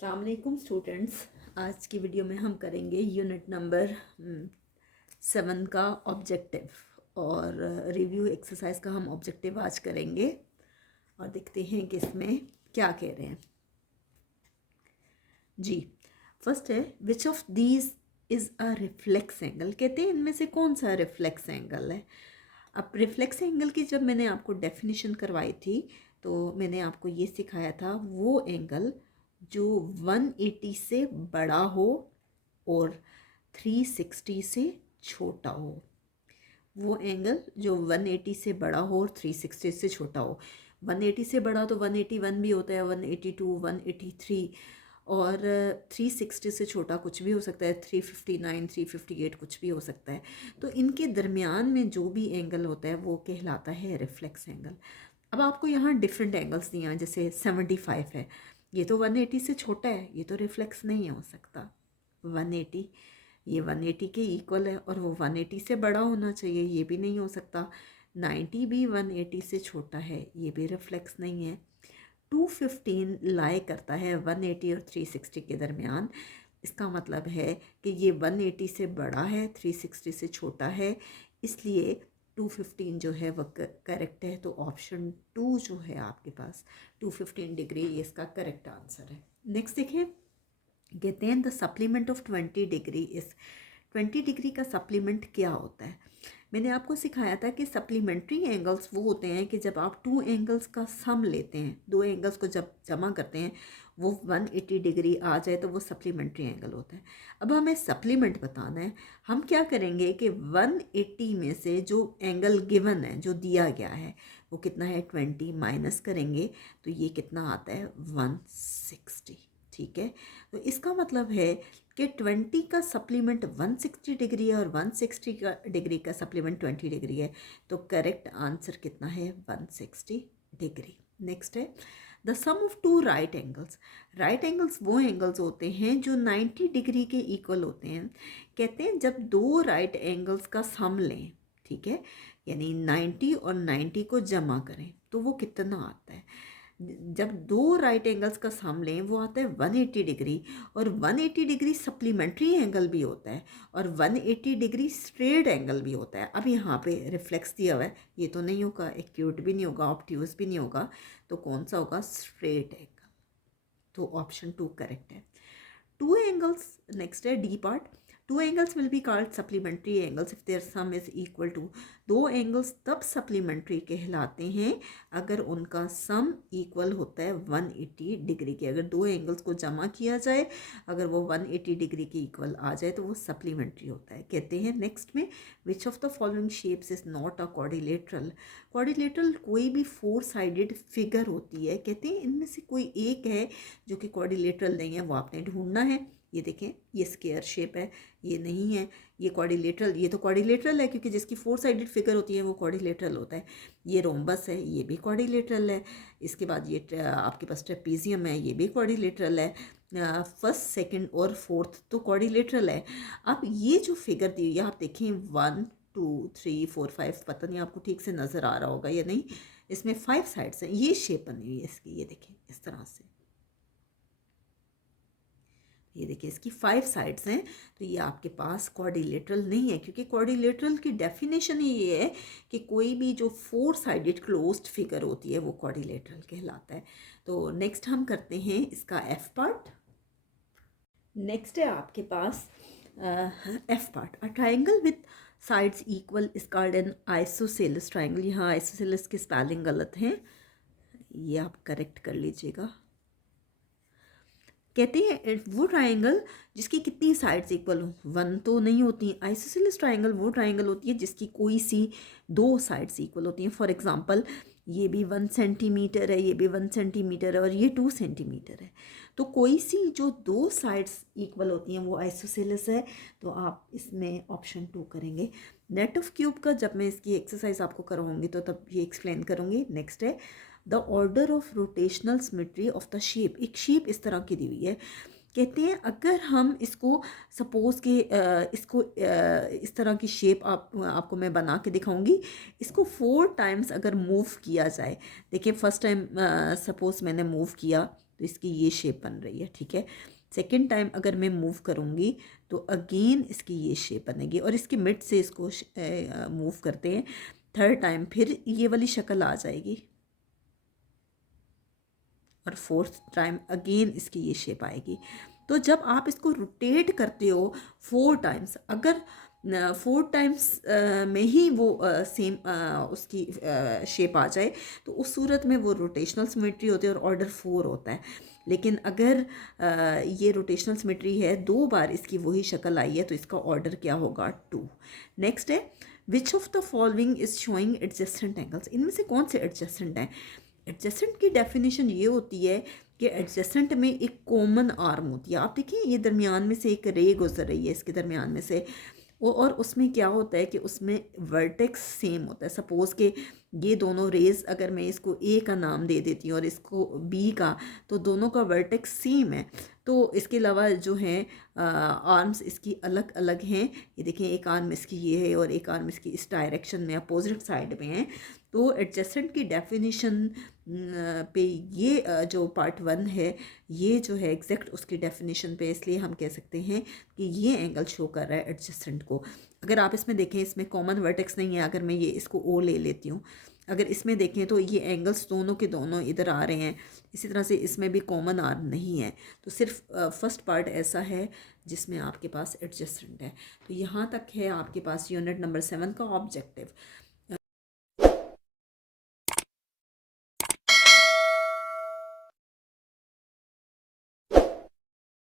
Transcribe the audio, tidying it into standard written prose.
अस्सलाम वालेकुम स्टूडेंट्स। आज की वीडियो में हम करेंगे यूनिट नंबर 7 का ऑब्जेक्टिव और रिव्यू एक्सरसाइज का हम ऑब्जेक्टिव आज करेंगे और देखते हैं कि इसमें क्या कह रहे हैं। जी, फर्स्ट है which of these is a reflex angle. कहते हैं इनमें से कौन सा रिफ्लेक्स एंगल है। अब रिफ्लेक्स एंगल की जब मैंने आपको डेफिनेशन करवाई थी तो मैंने आपको ये सिखाया था वो एंगल जो 180 से बड़ा हो और 360 से छोटा हो। वो एंगल जो 180 से बड़ा हो और 360 से छोटा हो। 180 से बड़ा तो 181 भी होता है, 182, 183 और 360 से छोटा कुछ भी हो सकता है, 359, 358 कुछ भी हो सकता है। तो इनके दरमियान में जो भी एंगल होता है वो कहलाता है रिफ्लेक्स एंगल। अब आपको यहाँ डिफरेंट एंगल्स दिए हैं, जैसे 75 है, ये तो 180 से छोटा है, ये तो रिफ्लेक्स नहीं हो सकता। 180 ये 180 के इक्वल है और वो 180 से बड़ा होना चाहिए, ये भी नहीं हो सकता। 90 भी 180 से छोटा है, ये भी रिफ्लेक्स नहीं है। 215 लाई करता है 180 और 360 के दरमियान। इसका मतलब है कि ये 180 से बड़ा है, 360 से छोटा है, इसलिए 215 जो है वह करेक्ट है। तो ऑप्शन 2 जो है आपके पास 215 डिग्री, ये इसका करेक्ट आंसर है। नेक्स्ट देखिए, कहते हैं द सप्लीमेंट ऑफ 20 डिग्री इस 20 डिग्री का सप्लीमेंट क्या होता है। मैंने आपको सिखाया था कि सप्लीमेंट्री एंगल्स वो होते हैं कि जब आप टू एंगल्स का सम लेते हैं, दो एंगल्स को जब जमा करते हैं वो 180 डिग्री आ जाए तो वो सप्लीमेंट्री एंगल होता है। अब हमें सप्लीमेंट बताना है। हम क्या करेंगे कि 180 में से जो एंगल गिवन है, जो दिया गया है, वो कितना है 20, माइनस करेंगे तो ये कितना आता है 160। ठीक है, तो इसका मतलब है कि 20 का सप्लीमेंट 160 डिग्री है और 160 का डिग्री का सप्लीमेंट 20 डिग्री है। तो करेक्ट आंसर कितना है 160 डिग्री। नेक्स्ट है the sum of two right angles. Right angles वो एंगल्स होते हैं जो 90 डिग्री के इक्वल होते हैं। कहते हैं जब दो राइट एंगल्स का सम लें, ठीक है, यानी 90 और 90 को जमा करें तो वो कितना आता है। जब दो राइट एंगल्स का सम लें वो आता है 180 डिग्री और 180 डिग्री सप्लीमेंट्री एंगल भी होता है और 180 डिग्री स्ट्रेट एंगल भी होता है। अब यहाँ पे रिफ्लेक्स दिया हुआ है, ये तो नहीं होगा, एक्यूट भी नहीं होगा, ऑब्ट्यूज भी नहीं होगा, तो कौन सा होगा स्ट्रेट एंगल। तो ऑप्शन 2 करेक्ट है। टू एंगल्स, नेक्स्ट है D part. Two angles will be called supplementary angles if their sum is equal to. दो एंगल्स तब सप्लीमेंट्री कहलाते हैं अगर उनका सम इक्वल होता है 180 डिग्री के। अगर दो एंगल्स को जमा किया जाए, अगर वो 180 डिग्री के इक्वल आ जाए तो वो सप्लीमेंट्री होता है। कहते हैं नेक्स्ट में which of the following shapes is not a quadrilateral. Quadrilateral कोई भी 4 साइडेड फिगर होती है, कहते हैं इनमें से कोई एक है जो कि क्वाड्रिलेटरल नहीं है, वो आपने ढूंढना है। ये देखें, ये स्क्वायर शेप है, ये नहीं है, ये क्वाड्रिलेटरल, ये तो क्वाड्रिलेटरल है क्योंकि जिसकी 4 साइडेड फिगर होती है वो क्वाड्रिलेटरल होता है। ये रोम्बस है, ये भी क्वाड्रिलेटरल है। इसके बाद ये आपके पास ट्रेपीजियम है, ये भी क्वाड्रिलेटरल है। फर्स्ट, सेकंड और फोर्थ तो क्वाड्रिलेटरल है। अब ये जो फिगर दी हुई है आप देखें 1 2 3 4 5, पता नहीं आपको ठीक से नज़र आ रहा होगा या नहीं, इसमें 5 साइड्स हैं। ये शेप बनी हुई है इसकी, ये देखें इस तरह से, ये देखिए इसकी 5 साइड्स हैं। तो ये आपके पास क्वाड्रिलेटरल नहीं है क्योंकि क्वाड्रिलेटरल की डेफिनेशन ही ये है कि कोई भी जो 4 साइडेड क्लोज्ड फिगर होती है वो क्वाड्रिलेटरल कहलाता है। तो नेक्स्ट हम करते हैं इसका एफ पार्ट। नेक्स्ट है आपके पास F part. A triangle with sides equal is called an isosceles triangle. यहाँ आइसोसेलेस की स्पेलिंग गलत है, ये आप करेक्ट कर लीजिएगा। कहते हैं वो ट्राइंगल जिसकी कितनी साइड्स इक्वल हो, 1 तो नहीं होती। आइसोसेलेस ट्राइंगल वो ट्राइंगल होती है जिसकी कोई सी 2 साइड्स इक्वल होती हैं। फॉर एग्जांपल ये भी 1 सेंटीमीटर है, ये भी 1 सेंटीमीटर है और ये 2 सेंटीमीटर है। तो कोई सी जो 2 साइड्स इक्वल होती हैं वो आइसोसेलेस है। तो आप इसमें ऑप्शन 2 करेंगे। नेट ऑफ क्यूब का जब मैं इसकी एक्सरसाइज आपको करवाऊंगी तो तब ये एक्सप्लेन करूँगी। नेक्स्ट है the order of rotational symmetry of the shape. एक शेप इस तरह की दी हुई है, कहते हैं अगर हम इसको सपोज़ के इसको इस तरह की शेप आपको मैं बना के दिखाऊंगी। इसको 4 टाइम्स अगर मूव किया जाए, देखिए फर्स्ट टाइम सपोज़ मैंने मूव किया तो इसकी ये शेप बन रही है, ठीक है। सेकेंड टाइम अगर मैं मूव करूँगी तो अगेन इसकी ये शेप बनेगी, और इसकी मिड से इसको मूव करते हैं। थर्ड टाइम फिर ये वाली शक्ल आ जाएगी, और फोर्थ टाइम अगेन इसकी ये शेप आएगी। तो जब आप इसको रोटेट करते हो 4 टाइम्स, अगर 4 टाइम्स में ही वो सेम उसकी शेप आ जाए, तो उस सूरत में वो रोटेशनल सिमेट्री होती है और ऑर्डर 4 होता है। लेकिन अगर ये रोटेशनल सिमेट्री है, 2 बार इसकी वही शक्ल आई है, तो इसका ऑर्डर क्या होगा? 2। नेक्स्ट है, which of the following is showing adjacent angles, इनमें से कौन से एडजेसेंट हैं? एडजेसेंट की डेफिनेशन ये होती है कि एडजेसेंट में एक कॉमन आर्म होती है। आप देखिए ये दरमियान में से एक रे गुजर रही है इसके दरमियान में से, और उसमें क्या होता है कि उसमें वर्टेक्स सेम होता है। सपोज़ कि ये दोनों रेज, अगर मैं इसको ए का नाम दे देती हूँ और इसको बी का, तो दोनों का वर्टेक्स सेम है। तो इसके अलावा जो है आर्म्स इसकी अलग अलग हैं। ये देखें, एक आर्म इसकी ये है और एक आर्म इसकी इस डायरेक्शन में अपोजिट साइड में है। तो एडजेसेंट की डेफिनेशन पे ये जो पार्ट 1 है, ये जो है एग्जैक्ट उसकी डेफिनेशन पे, इसलिए हम कह सकते हैं कि ये एंगल शो कर रहा है एडजेसेंट को। अगर आप इसमें देखें, इसमें कॉमन वर्टेक्स नहीं है। अगर मैं ये इसको ओ ले लेती हूँ, अगर इसमें देखें तो ये एंगल्स दोनों के दोनों इधर आ रहे हैं। इसी तरह से इसमें भी कॉमन आर्म नहीं है। तो सिर्फ फर्स्ट पार्ट ऐसा है जिसमें आपके पास एडजेसेंट है। तो यहाँ तक है आपके पास यूनिट नंबर 7 का ऑब्जेक्टिव।